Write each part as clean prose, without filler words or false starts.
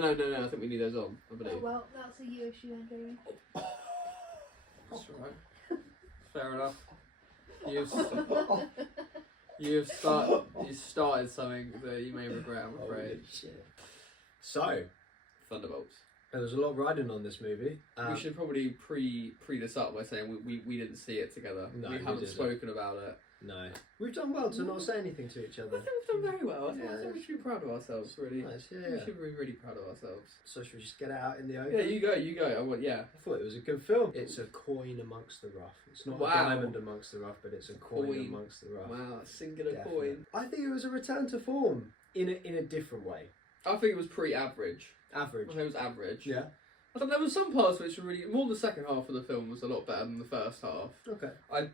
No. I think we need those on. I believe. Oh well, that's a you issue then, Jamie. That's alright. Fair enough. You've started something that you may regret, I'm afraid. Holy shit. So, Thunderbolts. there was a lot riding on this movie. We should probably pre this up by saying we didn't see it together. No, we haven't spoken about it. No. We've done well to not say anything to each I other. think we've done very well. I Yeah. think we should be proud of ourselves, really. Nice, We yeah. should be really proud of ourselves. So should we just get it out in the open? Yeah, you go. I thought it was a good film. It's a coin amongst the rough. It's not Wow. a diamond amongst the rough, but it's a coin amongst the rough. Wow, a singular Definitely. coin. I think it was a return to form in a different way. I think it was pretty average. Average. I think it was average. Yeah. I thought there were some parts which were really more. The second half of the film was a lot better than the first half. Okay. I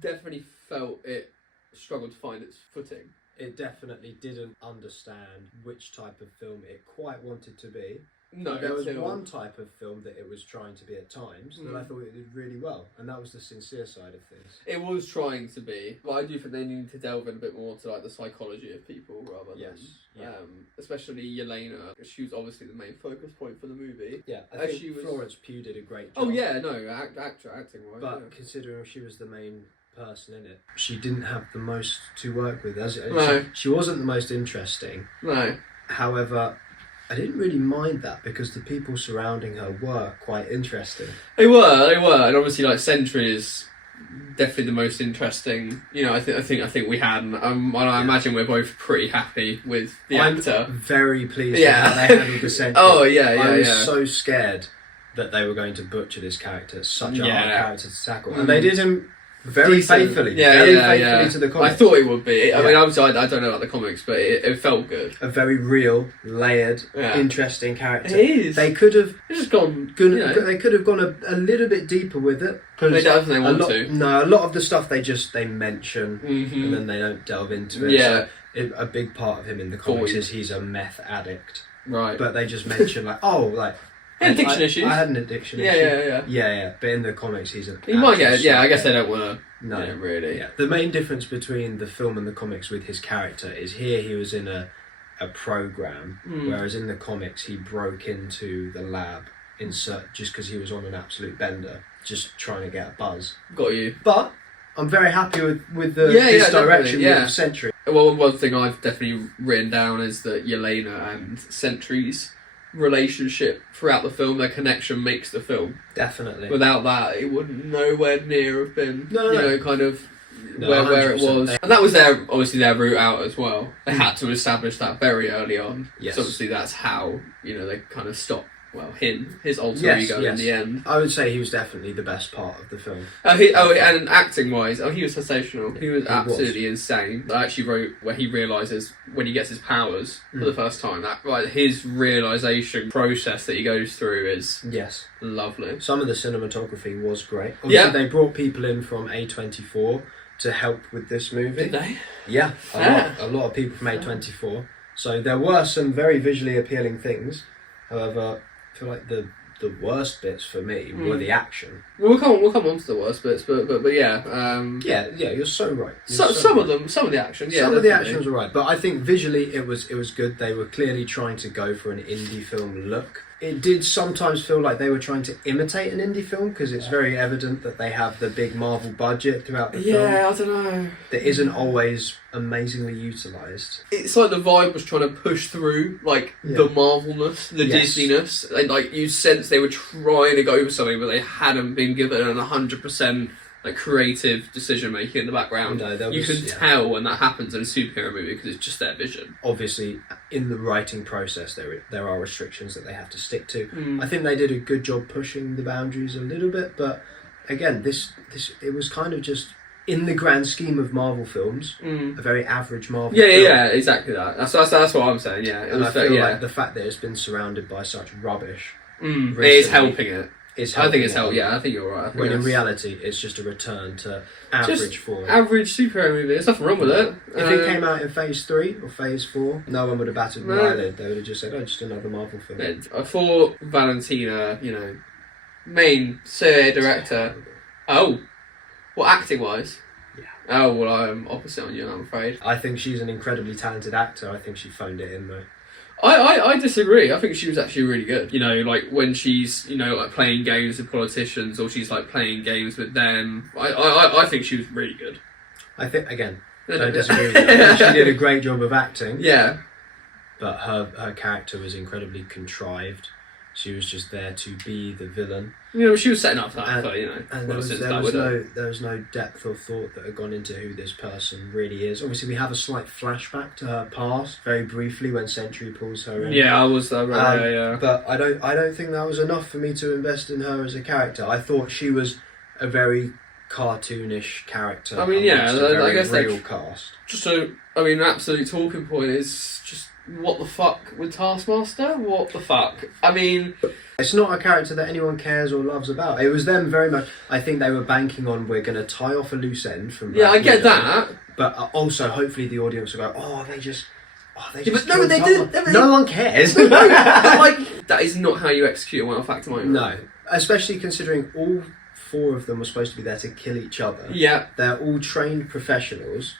definitely felt it struggled to find its footing. It definitely didn't understand which type of film it quite wanted to be. No, There was one type of film that it was trying to be at times that I thought it did really well, and that was the sincere side of things. It was trying to be, but I do think they need to delve in a bit more to like the psychology of people rather than, Yeah. especially Yelena. She was obviously the main focus point for the movie. Yeah, I think she was... Florence Pugh did a great job. Oh yeah, no, acting wise. But considering she was the main person in it, she didn't have the most to work with. No. She wasn't the most interesting. No. However, I didn't really mind that because the people surrounding her were quite interesting. They were, and obviously like Sentry is definitely the most interesting. You know, I think we had, and I imagine we're both pretty happy with the actor. Very pleased Yeah. with how they handled the Sentry. Oh yeah, I was so scared that they were going to butcher this character. It's such a hard character to tackle, and they did him very faithfully. Very faithfully to the comics. I thought it would be. I mean, obviously, I don't know about the comics, but it felt good. A very real, layered, interesting character. It is. They could have just gone. They could have gone a little bit deeper with it. They definitely want to. No, a lot of the stuff they mention and then they don't delve into it. Yeah. So a big part of him in the comics is he's a meth addict. Right. But they just mention addiction issues. I had an addiction issue. Yeah. But in the comics, he's a. He might get. Yeah, I guess they don't want to. No, really. Yeah. The main difference between the film and the comics with his character is here he was in a program, whereas in the comics he broke into the lab just because he was on an absolute bender, just trying to get a buzz. Got you. But I'm very happy with this direction with Sentry. Well, one thing I've definitely written down is that Yelena and Sentry's relationship throughout the film, their connection makes the film. Definitely. Without that, it would nowhere near have been, kind of No, where it was. And that was obviously their route out as well. They had to establish that very early on. Yes. So obviously that's how, they kind of stopped, his alter ego in the end. I would say he was definitely the best part of the film. And acting-wise, he was sensational. He was absolutely insane. I actually wrote where he realises, when he gets his powers for the first time, that his realisation process that he goes through is lovely. Some of the cinematography was great. Obviously, they brought people in from A24 to help with this movie. Did they? Yeah, a lot of people from A24. So there were some very visually appealing things. However, I feel like the worst bits for me were the action. Well, we'll come on to the worst bits, but yeah. You're so right. Some of the action, some of the actions were right, but I think visually it was good. They were clearly trying to go for an indie film look. It did sometimes feel like they were trying to imitate an indie film because it's very evident that they have the big Marvel budget throughout the film. Yeah, I don't know. That isn't always amazingly utilised. It's like the vibe was trying to push through, the Marvelness, the Disneyness. And, you sense they were trying to go for something, but they hadn't been given an 100% creative decision making in the background. No, you can tell when that happens in a superhero movie because it's just their vision. Obviously, in the writing process, there are restrictions that they have to stick to. I think they did a good job pushing the boundaries a little bit, but again, this it was kind of just, in the grand scheme of Marvel films, a very average Marvel film. Yeah, exactly that. That's what I'm saying. Yeah, I feel like the fact that it's been surrounded by such rubbish, it is helping it. I think it's helped. Yeah, I think you're right. When in reality, it's just a return to average form. Average superhero movie. There's nothing wrong with it. If it came out in Phase 3 or Phase 4, no one would have batted an eyelid. They would have just said, "Oh, just another Marvel film." I thought Valentina, main director. Oh, well, acting wise. Yeah. Oh well, I'm opposite on you, I'm afraid. I think she's an incredibly talented actor. I think she phoned it in though. I disagree. I think she was actually really good. You know, like when she's, you know, like playing games with politicians or she's like playing games with them. I think she was really good. I think, again, I disagree with that. She did a great job of acting. Yeah. But her character was incredibly contrived. She was just there to be the villain. You know, she was setting up that for, you know, and there was no depth or thought that had gone into who this person really is. Obviously, we have a slight flashback to her past, very briefly, when Sentry pulls her in. Yeah, I was yeah. But I don't think that was enough for me to invest in her as a character. I thought she was a very cartoonish character. I mean, yeah, I guess real cast. Just an absolute talking point is just, what the fuck with Taskmaster? What the fuck? I mean, it's not a character that anyone cares or loves about. It was them very much. I think they were banking on, we're going to tie off a loose end from. Yeah, I get that. But also, hopefully, the audience will go, they just. But no, they did. No one cares. But like, that is not how you execute a one-off act, am I? No, especially considering all 4 of them were supposed to be there to kill each other. Yeah, they're all trained professionals.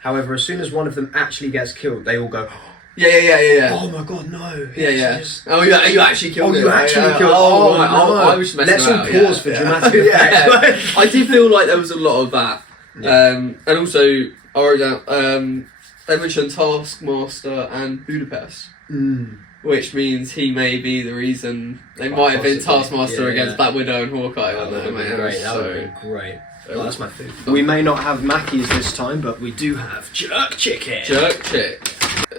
However, as soon as one of them actually gets killed, they all go. Yeah. Oh my god, no. Yeah. Just... Oh, you actually killed him. You actually killed him. Oh, no. I was just Let's messing all about, pause for dramatic effect. I did feel like there was a lot of that. Yeah. And also, I wrote down, they mentioned Taskmaster and Budapest. Which means he may be the reason they might have been Taskmaster against Black Widow and Hawkeye. That would have been great. That would have been great. Oh, that's my food. We may not have Mackies this time, but we do have jerk chicken. Jerk chick.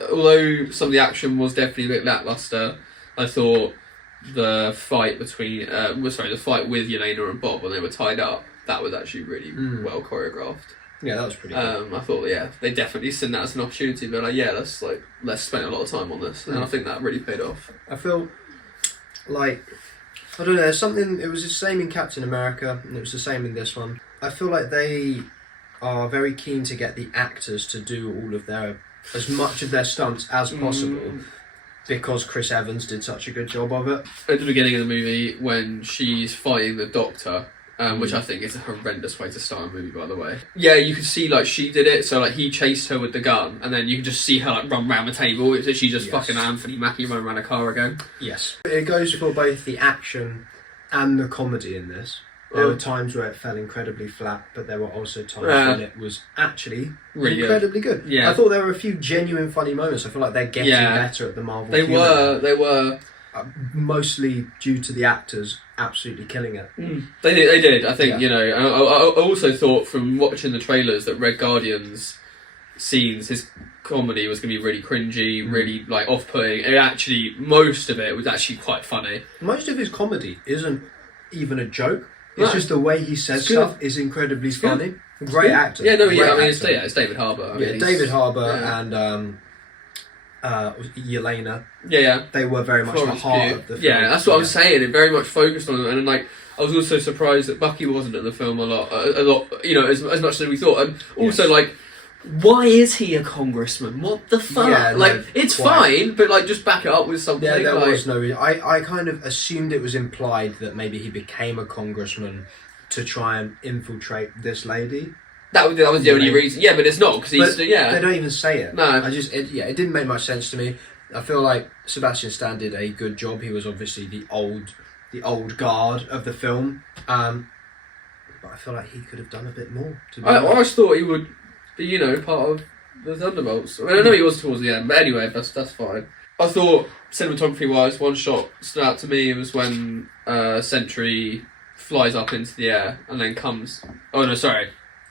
Although some of the action was definitely a bit lackluster, I thought the fight between, the fight with Yelena and Bob when they were tied up, that was actually really well choreographed. Yeah, that was pretty good. I thought, they definitely seen that as an opportunity, but let's spend a lot of time on this, and I think that really paid off. I feel like, I don't know, something, it was the same in Captain America, and it was the same in this one. I feel like they are very keen to get the actors to do all of as much of their stunts as possible, because Chris Evans did such a good job of it. At the beginning of the movie, when she's fighting the Doctor, which I think is a horrendous way to start a movie, by the way. Yeah, you could see she did it, so he chased her with the gun, and then you can just see her run around the table. It's literally just fucking Anthony Mackie running around a car again. Yes. It goes for both the action and the comedy in this. There were times where it fell incredibly flat, but there were also times when it was actually really incredibly good. Yeah. I thought there were a few genuine funny moments. I feel like they're getting better at the Marvel humor. They were. Mostly due to the actors absolutely killing it. They did. I think, I also thought from watching the trailers that Red Guardian's scenes, his comedy was going to be really cringy, really off-putting. Most of it was actually quite funny. Most of his comedy isn't even a joke. It's just the way he says stuff is incredibly funny. Great actor. Yeah, it's David Harbour. David Harbour and Yelena. Yeah. They were very much the heart of the film. Yeah, that's what I was saying. It very much focused on them, and I was also surprised that Bucky wasn't in the film a lot. As much as we thought, and also why is he a congressman? What the fuck? Yeah, it's fine, but just back it up with something. Yeah, there was no reason. I kind of assumed it was implied that maybe he became a congressman to try and infiltrate this lady. That was the only reason. Yeah, but it's not because he's they don't even say it. No, it didn't make much sense to me. I feel like Sebastian Stan did a good job. He was obviously the old guard of the film, but I feel like he could have done a bit more. I always thought he would be, part of the Thunderbolts. I know he was towards the end, but anyway, that's fine. I thought cinematography-wise, one shot stood out to me. It was when Sentry flies up into the air and then comes. Oh no, sorry.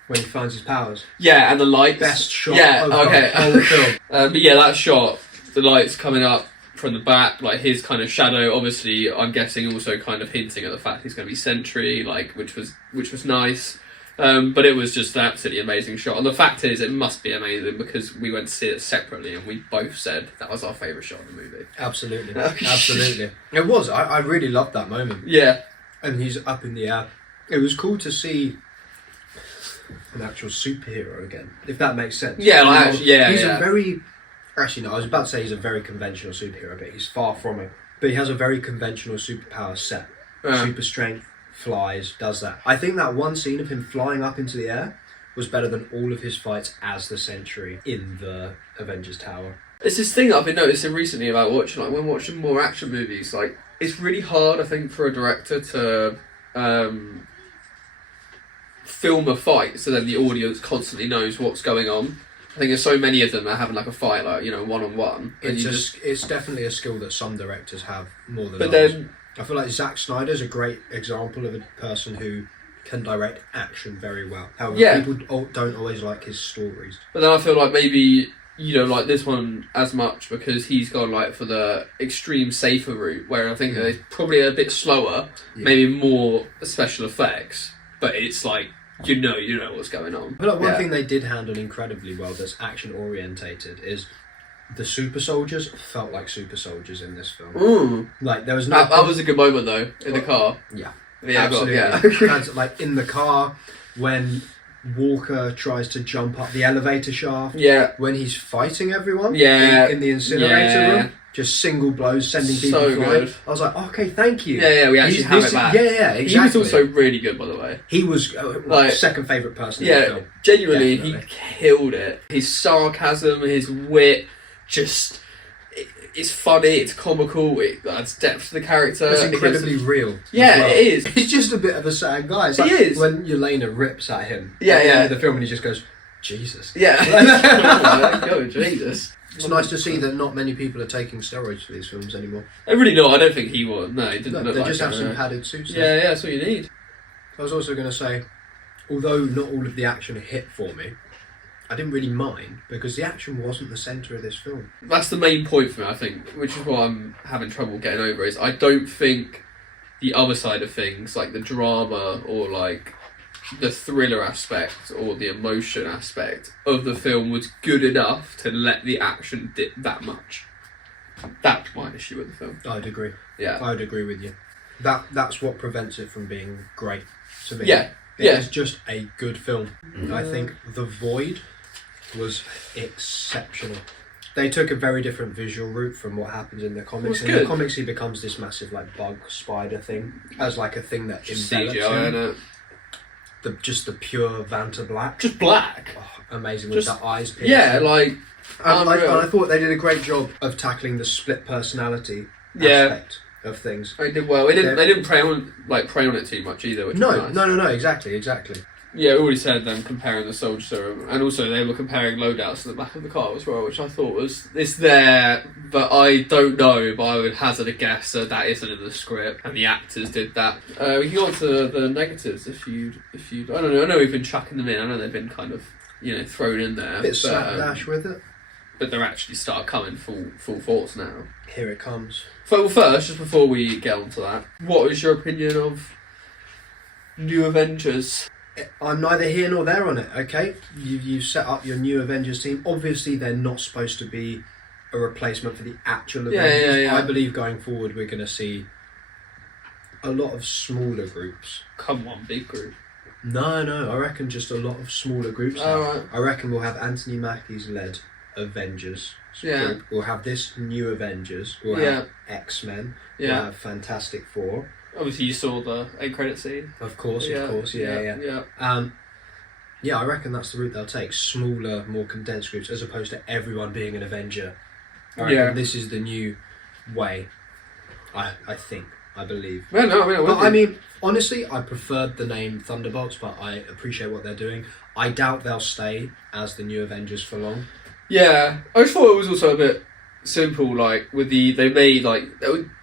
When he finds his powers. Yeah, and the lights. Best shot of the whole film. But yeah, that shot, the lights coming up from the back, his kind of shadow, obviously, I'm guessing also kind of hinting at the fact he's going to be Sentry, which was nice. But it was just an absolutely amazing shot. And the fact is, it must be amazing because we went to see it separately and we both said that was our favourite shot in the movie. Absolutely. Absolutely. It was. I really loved that moment. Yeah. And he's up in the air. It was cool to see an actual superhero again, if that makes sense. Yeah, he's a very... Actually, no, I was about to say he's a very conventional superhero, but he's far from it. But he has a very conventional superpower set. Super strength, flies, does that. I think that one scene of him flying up into the air was better than all of his fights as the Sentry in the Avengers Tower. It's this thing that I've been noticing recently about watching, like when watching more action movies, like it's really hard, I think, for a director to film a fight so then the audience constantly knows what's going on. I think there's so many of them that are having like a fight, like, you know, one-on-one. It's definitely a skill that some directors have more than But others. then, I feel like Zack Snyder's a great example of a person who can direct action very well. However, Yeah. people don't always like his stories. but then I feel like maybe you don't like this one as much because he's gone like for the extreme safer route, where I think it's probably a bit slower, maybe more special effects, but it's like you know what's going on. I feel like one thing they did handle incredibly well that's action orientated is the super soldiers felt like super soldiers in this film. Like there was no that was a good moment though in the car. Yeah, Absolutely. And, like in the car when Walker tries to jump up the elevator shaft. Yeah. When he's fighting everyone. Yeah. In the incinerator room. Just single blows, sending people So flying. good. I was like, okay, thank you. Yeah, we actually have it back. Yeah, exactly. He was also really good, by the way. He was like second favourite person in the film. Genuinely, Definitely. he killed it. His sarcasm, his wit, it's funny, it's comical, it adds depth to the character. It's incredibly real. Yeah, as well. it is. He's just a bit of a sad guy. It's like He is. when Yelena rips at him Yeah, at the yeah. end of the film and he just goes, Jesus. Yeah. Oh my God, Jesus. It's nice to see that not many people are taking steroids for these films anymore. I really not. I don't think he was. No, he didn't No, look they like just it, have some no. padded suits. Yeah, that's what you need. I was also going to say, although not all of the action hit for me, I didn't really mind because the action wasn't the centre of this film. That's the main point for me, I think, which is what I'm having trouble getting over, is I don't think the other side of things, like the drama or like the thriller aspect or the emotion aspect of the film was good enough to let the action dip that much. That's my issue with the film. I'd agree. Yeah. I'd agree with you. That's what prevents it from being great to me. Yeah. It's just a good film. I think The Void was exceptional. They took a very different visual route from what happens in the comics. Well, In the good. comics, he becomes this massive like bug spider thing as like a thing that Just envelops CGI, him. innit? Just the pure Vanta Black. Just black. Oh, amazing with Just- the eyes piercing. Yeah, like... And unreal. I thought they did a great job of tackling the split personality Yeah. aspect of things. They did well. They didn't prey on it too much either, which was nice. No, exactly. Yeah, we already said them comparing the soldier serum, and also they were comparing loadouts in the back of the car as well, which I thought it's there, but I don't know. But I would hazard a guess that that isn't in the script, and the actors did that. We can go on to the negatives if you. I don't know. I know we've been chucking them in. I know they've been kind of thrown in there. A bit but, slapdash with it. but they're actually start coming full force now. Here it comes. Well, first, just before we get on to that, what is your opinion of New Avengers? I'm neither here nor there on it, okay? You've set up your new Avengers team. Obviously, they're not supposed to be a replacement for the actual Avengers. Yeah. I believe going forward, we're going to see a lot of smaller groups. Come on, big group. No, I reckon just a lot of smaller groups. now. Alright. I reckon we'll have Anthony Mackie's led Avengers. Yeah. group. We'll have this new Avengers. We'll Yeah. have X-Men. Yeah. We'll have Fantastic Four. Obviously, you saw the end credit scene. Of course, yeah. Yeah. Yeah, I reckon that's the route they'll take. Smaller, more condensed groups, as opposed to everyone being an Avenger. I reckon this is the new way. I think. I believe. Well, no, I mean, honestly, I preferred the name Thunderbolts, but I appreciate what they're doing. I doubt they'll stay as the new Avengers for long. yeah. I just thought it was also a bit simple. Like with they made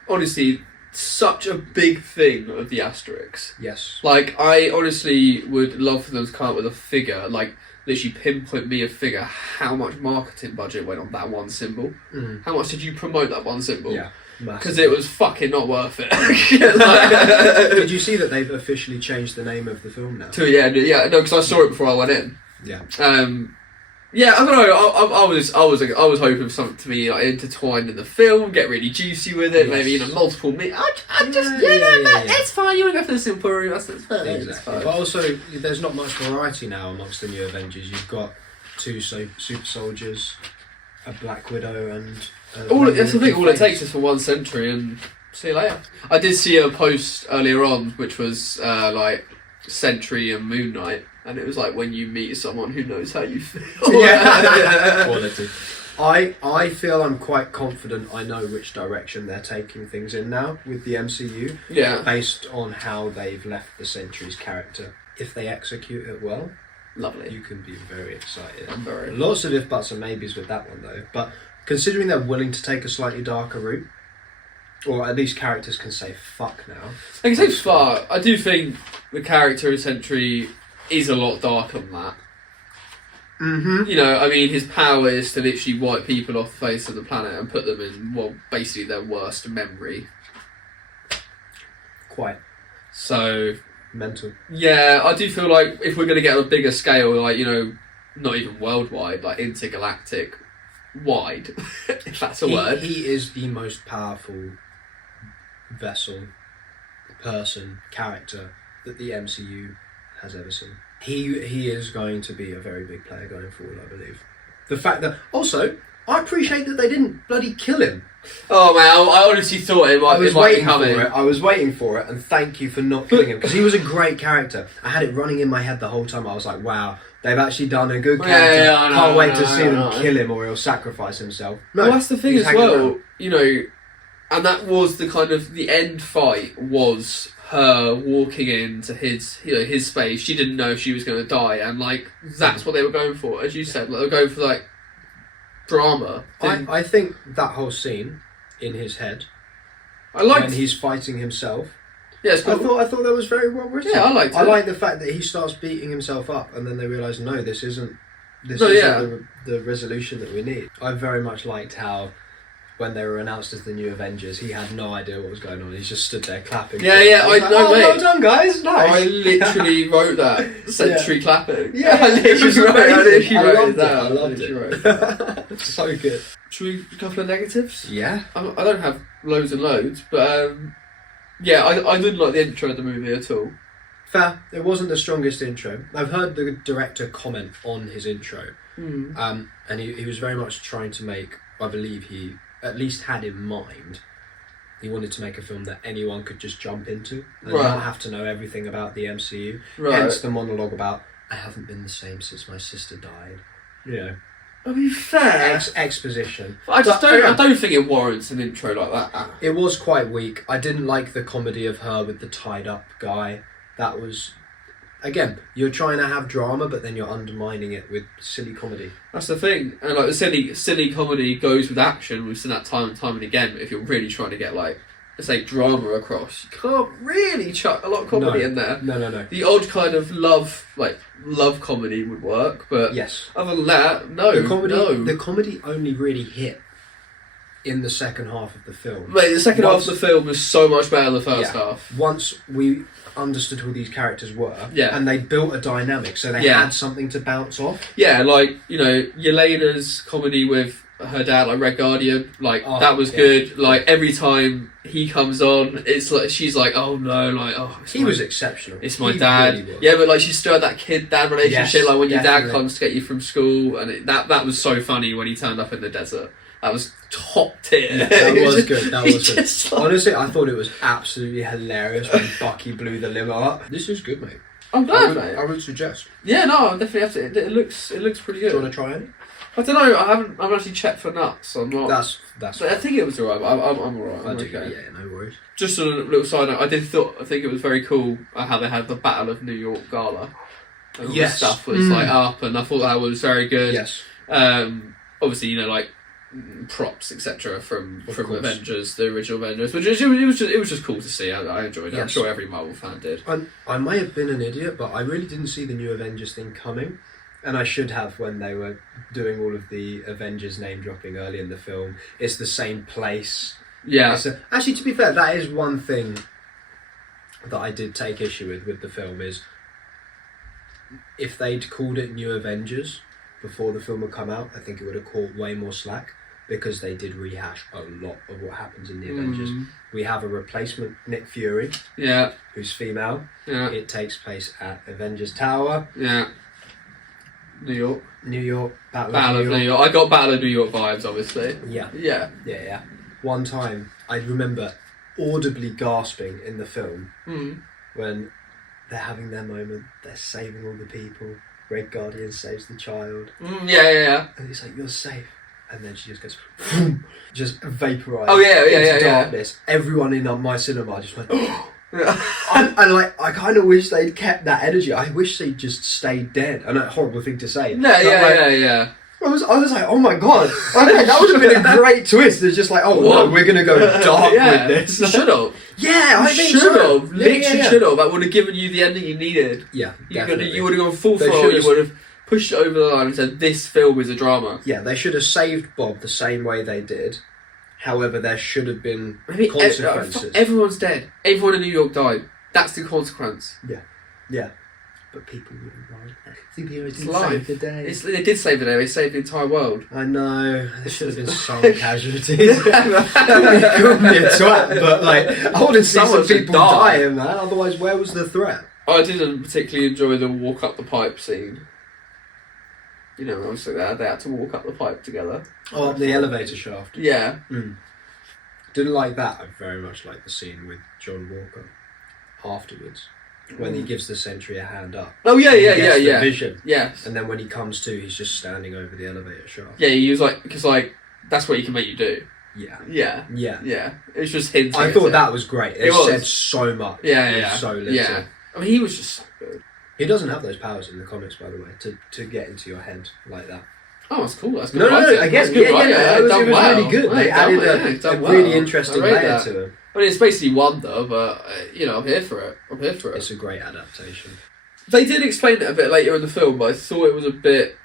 honestly such a big thing of the asterisks. Yes. Like I honestly would love for them to come up with a figure, like literally pinpoint me a figure. How much marketing budget went on that one symbol? Mm. How much did you promote that one symbol? Yeah. Because it was fucking not worth it. Did you see that they've officially changed the name of the film now? Yeah, no, because I saw it before I went in. Yeah. Yeah, I don't know. I was hoping for something to be like intertwined in the film, get really juicy with it. Yes. Maybe multiple. Yeah. It's fine. You don't have to simple. That's fine. It's Exactly. fine. But also, there's not much variety now amongst the new Avengers. You've got two super soldiers, a Black Widow, and That's the thing. All it takes is for one century, and see you later. I did see a post earlier on, which was like Sentry and Moon Knight, and it was like when you meet someone who knows how you feel. Yeah. Quality. I feel I'm quite confident I know which direction they're taking things in now with the MCU. Yeah. Based on how they've left the Sentry's character. If they execute it well, Lovely. you can be very excited. I'm very. Lots of if, buts and maybes with that one though. But considering they're willing to take a slightly darker route, or at least characters can say fuck now. I can say fuck. I do think the character of Sentry is a lot darker than that. Mm-hmm. You know, I mean, his power is to literally wipe people off the face of the planet and put them in, well, basically their worst memory. Quite. So... mental. Yeah, I do feel like if we're going to get on a bigger scale, like, you know, not even worldwide, like intergalactic wide, if that's a word. He is the most powerful vessel, person, character that the MCU has ever seen. He is going to be a very big player going forward, I believe. The fact that... Also, I appreciate that they didn't bloody kill him. Oh man, I honestly thought it might be coming. I was waiting for it, and thank you for not killing him, because he was a great character. I had it running in my head the whole time. I was like, wow, they've actually done a good character. Yeah, Can't wait to see them kill him or he'll sacrifice himself. No, well, that's the thing he's as well, around. you know, and that was the kind of, the end fight was her walking into his, you know, his space. She didn't know she was going to die, and like, that's what they were going for. As you said, like, they were going for like, drama. I think that whole scene in his head, I liked when he's fighting himself. Yeah, it's cool. I thought that was very well written. Yeah, I liked it. I like the fact that he starts beating himself up, and then they realise, no, this isn't the resolution that we need. I very much liked how, when they were announced as the new Avengers, he had no idea what was going on. He's just stood there clapping. Yeah, yeah, I know, mate. well done, guys. Nice. I literally wrote that. Sentry clapping. Yeah, I literally wrote it. I loved it. Down. I loved it. So good. Should we a couple of negatives? Yeah. I don't have loads and loads, but yeah, I didn't like the intro of the movie at all. Fair. It wasn't the strongest intro. I've heard the director comment on his intro, and he was very much trying to make, I believe he at least had in mind, he wanted to make a film that anyone could just jump into and not have to know everything about the MCU. Right. Hence the monologue about, I haven't been the same since my sister died. You know. I mean, fair. Exposition. I don't think it warrants an intro like that. It was quite weak. I didn't like the comedy of her with the tied up guy. That was... Again, you're trying to have drama, but then you're undermining it with silly comedy. That's the thing. And like the silly comedy goes with action. We've seen that time and time and again. But if you're really trying to get, like, let's say, drama across, you can't really chuck a lot of comedy in there. No. The odd kind of love comedy would work, but yes. Other than that, no. The comedy only really hit in the second half of the film. Mate, the second half of the film was so much better than the first half. Once we understood who these characters were, and they built a dynamic, so they had something to bounce off. Yeah, like, you know, Yelena's comedy with her dad, like Red Guardian, like that was good. Like every time he comes on, it's like she's like, oh no, like he was exceptional. It's my dad. Really yeah, but like she stirred that kid-dad relationship, like when your dad comes to get you from school, and that was so funny when he turned up in the desert. That was top tier. Yeah, that was good. That was good. Like... Honestly, I thought it was absolutely hilarious when Bucky blew the limo up. This is good, mate. I'm glad, mate. I would suggest. Yeah, no, I definitely have to. It looks pretty good. Do you want to try any? I don't know. I've actually checked for nuts. So I'm not. That's. But I think it was alright. I'm alright. I do. Okay. Yeah, no worries. Just a little side note. I think it was very cool how they had the Battle of New York gala. And all the stuff was like up, and I thought that was very good. Yes. Obviously, you know, like props, etc. from Avengers, the original Avengers, which it was just cool to see. I enjoyed it. Yes. I'm sure every Marvel fan did. I may have been an idiot, but I really didn't see the new Avengers thing coming. And I should have when they were doing all of the Avengers name dropping early in the film. It's the same place. Yeah. Actually, to be fair, that is one thing that I did take issue with the film is if they'd called it New Avengers before the film had come out, I think it would have caught way more slack because they did rehash a lot of what happens in the Avengers. We have a replacement, Nick Fury, who's female. Yeah. It takes place at Avengers Tower. Yeah. New York. Battle of New York. I got Battle of New York vibes, obviously. Yeah. One time, I remember audibly gasping in the film when they're having their moment. They're saving all the people. Red Guardian saves the child. Yeah. And he's like, "You're safe. and then she just goes, just vaporized yeah. darkness. Everyone in my cinema just went, and like, I kind of wish they'd kept that energy. I wish they'd just stayed dead. I know, a horrible thing to say. Yeah. I was like, oh my god, okay, that would have been a great twist. It's just like, oh no, we're gonna go dark with this. Should have. Yeah, I think should so. have. Literally should have. That would have given you the ending you needed. Yeah, you would have gone full throttle. You would have pushed it over the line and said, "This film is a drama." Yeah, they should have saved Bob the same way they did. However, there should have been consequences. Everyone's dead. Everyone in New York died. That's the consequence. Yeah. But people wouldn't mind. Superheroes did save the day. They did save the day. They saved the entire world. I know. There should have been some casualties. It couldn't be a twat, but like, I want to see some people dying, man. Otherwise, where was the threat? I didn't particularly enjoy the walk up the pipe scene. You know, obviously they had to walk up the pipe together. Oh, up the elevator shaft. Yeah. Didn't like that. I very much like the scene with John Walker afterwards. When he gives the sentry a hand up. Oh yeah. Vision. Yes. And then when he comes to, he's just standing over the elevator shaft. Yeah, he was like, because like that's what he can make you do. Yeah. It's just hinting. I thought that was great. It said so much. Yeah. So little. Yeah. I mean, he was just so good. He doesn't have those powers in the comics, by the way, to get into your head like that. Oh, that's cool. That's good. No. Again, it was really good. They added a really interesting layer to him. I mean, it's basically Wonder, but I'm here for it. It's a great adaptation. They did explain it a bit later in the film, but I thought it was a bit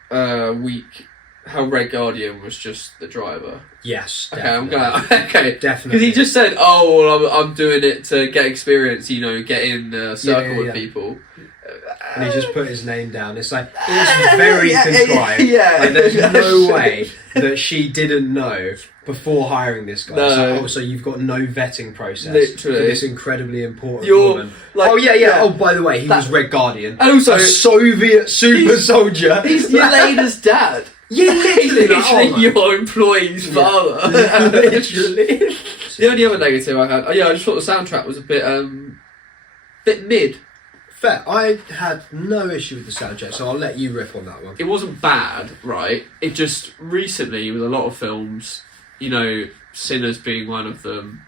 weak. How Red Guardian was just the driver. Yes. Okay, definitely. I'm glad. Okay, definitely. Because he just said, "Oh, well, I'm doing it to get experience. Get in the circle with people." And he just put his name down. It's like, it's very contrived. Like, there's Yeah. no way that she didn't know before hiring this guy. No. So you've got no vetting process Literally. for this incredibly important woman. Like, Oh, by the way, he was Red Guardian. And also, a Soviet super soldier. He's Yelena's dad. Yeah, literally your employee's father. Literally. The only other negative I had, I just thought the soundtrack was a bit mid. Fair. I had no issue with the soundtrack, so I'll let you rip on that one. It wasn't bad, right? It just recently with a lot of films, Sinners being one of them.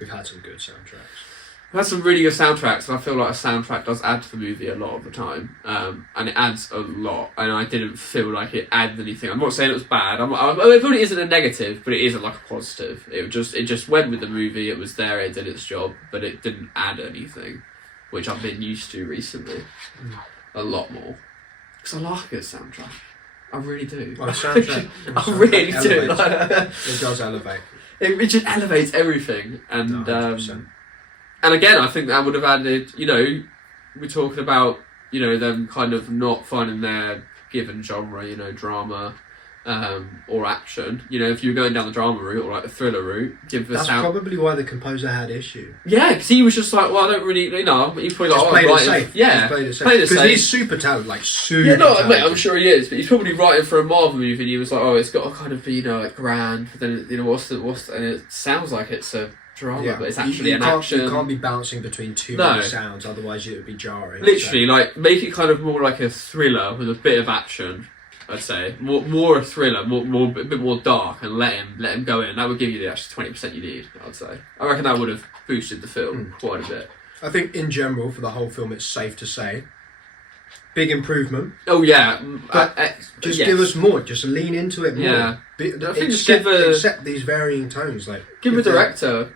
We've had some good soundtracks. We've had some really good soundtracks, and I feel like a soundtrack does add to the movie a lot of the time, and it adds a lot. And I didn't feel like it added anything. I'm not saying it was bad. It probably isn't a negative, but it isn't like a positive. It just went with the movie. It was there. It did its job, but it didn't add anything, which I've been used to recently, a lot more. Because I like a good soundtrack. I really do. Well, soundtrack, I really do. It does elevate. It just elevates everything. And 100%. And again, I think that would have added, we're talking about, them kind of not finding their given genre, drama or action. If you were going down the drama route or like the thriller route, That's probably why the composer had issue. Yeah, because he was just like, well, I don't really, he's probably like, played it safe. Yeah, played it safe. Because he's super talented, super talented. Mate, I'm sure he is, but he's probably writing for a Marvel movie and he was like, oh, it's got to kind of be, like grand, but then, and it sounds like it's a drama, but it's actually an action. You can't be bouncing between too many sounds, otherwise it would be jarring. Literally, make it kind of more like a thriller with a bit of action. I'd say more a thriller, a bit more dark, and let him go in. That would give you the extra 20% you need. I'd say. I reckon that would have boosted the film quite a bit. I think in general for the whole film, it's safe to say, big improvement. Oh yeah, just give us more. Just lean into it more. Yeah, I think accept these varying tones. Like give the director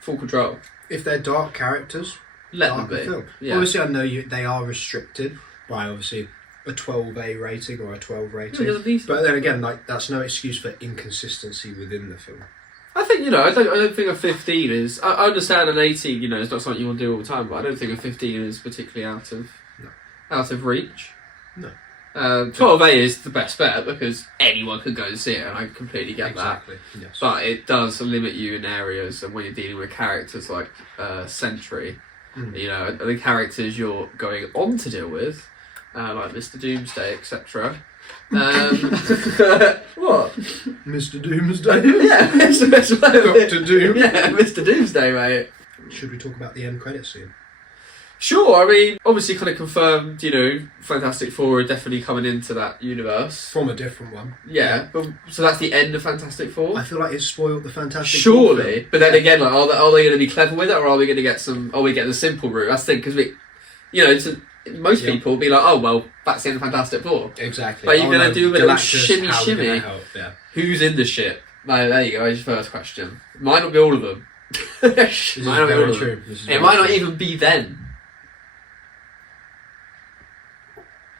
full control. If they're dark characters, let them be. Film. Yeah. Obviously, I know they are restricted by obviously a 12A rating or a 12 rating. But then again, that's no excuse for inconsistency within the film. I think I don't think a 15 is. I understand an 18. It's not something you want to do all the time, but I don't think a 15 is particularly out of reach. No. 12A is the best bet because anyone can go and see it, and I completely get that. Yes. But it does limit you in areas, and when you're dealing with characters like Sentry, the characters you're going on to deal with. Like Mr. Doomsday, etc. What? Mr. Doomsday? Yeah, Dr. Doom. Yeah, Mr. Doomsday, mate. Should we talk about the end credit scene? Sure, I mean, obviously kind of confirmed, Fantastic Four are definitely coming into that universe. From a different one. Yeah, but, so that's the end of Fantastic Four? I feel like it spoiled the Fantastic Four. Surely, but then again, like, are they going to be clever with it, or are we going to get are we getting the simple route? That's the thing, because most people will be like, oh, well, that's the end of Fantastic Four. Exactly. But you're going to do a bit of shimmy. Yeah. Who's in the ship? No, there you go, here's your first question. Might not be all of them. Might not be all of them. It might not even be them.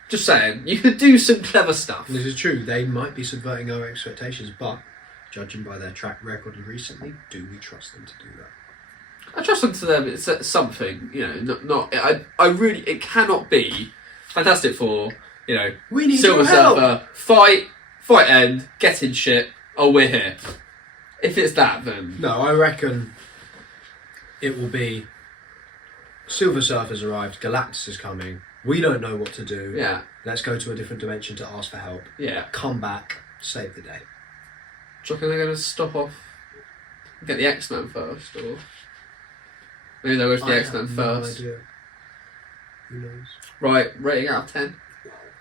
Just saying, you could do some clever stuff. This is true. They might be subverting our expectations, but judging by their track record recently, do we trust them to do that? I trust them to them. It's something, not. I really. It cannot be Fantastic Four. We need Silver your help. Surfer, fight end, get in shit. Oh, we're here. If it's that, then No, I reckon it will be Silver Surfer's arrived, Galactus is coming. We don't know what to do. yeah, Let's go to a different dimension to ask for help. yeah. Come back, save the day. Do you reckon they're going to stop off, get the X-Men first, or maybe they'll go to the X-Men first? No idea. Who knows? Right, rating out of 10.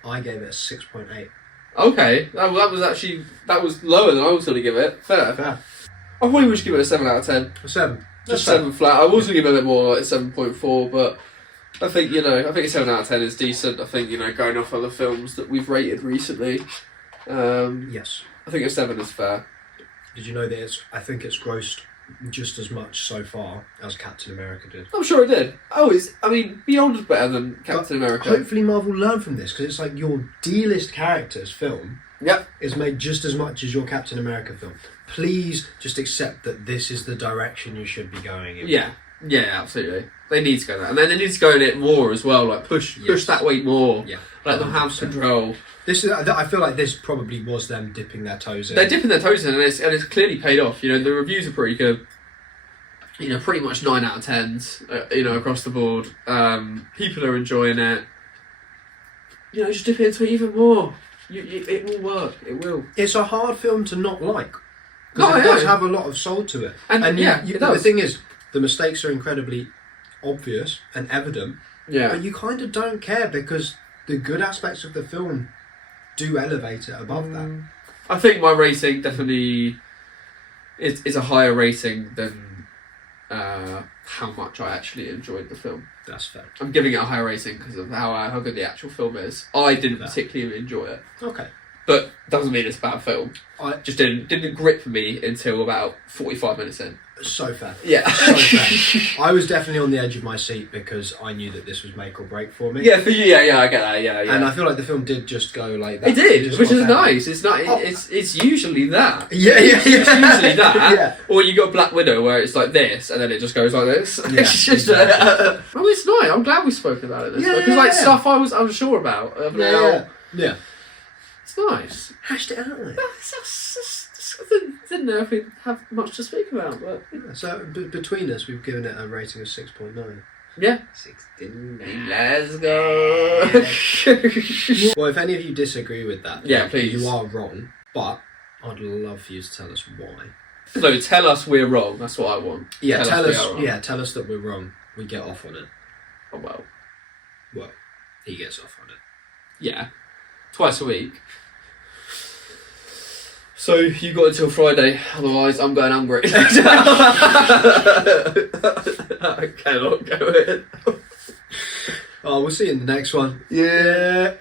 I gave it a 6.8. Okay, that was lower than I was going to give it. Fair. Fair. I probably would give it a 7 out of 10. A 7. Just 7 flat. I was going to give it a bit more, like 7.4, but I think, I think a 7 out of 10 is decent. I think, going off other films that we've rated recently, Yes. I think a 7 is fair. Did you know that I think it's grossed just as much so far as Captain America did? I'm sure it did. Beyond is better than Captain America. Hopefully Marvel learn from this, because it's like your D-list character's film Yep. is made just as much as your Captain America film. Please just accept that this is the direction you should be going in. Yeah, absolutely. They need to go that. And then they need to go in it more as well, like push that way more. Yeah. Let them have control. I feel like this probably was them dipping their toes in. They're dipping their toes in, and it's clearly paid off. The reviews are pretty good. Pretty much 9 out of 10s. Across the board. People are enjoying it. Just dip into it even more. It will work. It will. It's a hard film to not like, because it does have a lot of soul to it. And it does. The thing is, the mistakes are incredibly obvious and evident. Yeah. But you kind of don't care, because the good aspects of the film do elevate it above that. I think my rating definitely is a higher rating than how much I actually enjoyed the film. That's fair. I'm giving it a higher rating because of how good the actual film is. I didn't particularly enjoy it. Okay. But doesn't mean it's a bad film. I just didn't grip me until about 45 minutes in. So fair. Yeah. So fair. I was definitely on the edge of my seat, because I knew that this was make or break for me. Yeah, for you, yeah, I get that, yeah. And I feel like the film did just go like that. It did, which is nice. It's not. It's usually that. Yeah. It's usually that. Yeah. Or you got Black Widow where it's like this, and then it just goes like this. Yeah, It's just. exactly. Well, it's nice. I'm glad we spoke about it. Because stuff I was unsure about. Yeah. It's nice. Hashed it out. Like. I didn't know if we have much to speak about, but So between us, we've given it a rating of 6.9. yeah, 16. Let's go. Well, if any of you disagree with that, Yeah, please. you are wrong. But I'd love for you to tell us why. So tell us we're wrong. That's what I want. Yeah, tell us. we are wrong. Yeah, tell us that we're wrong. We get off on it. Oh, well, Well, he gets off on it. yeah, twice a week. So you got until Friday, otherwise I'm going hungry. I cannot go in. Oh, we'll see you in the next one. Yeah.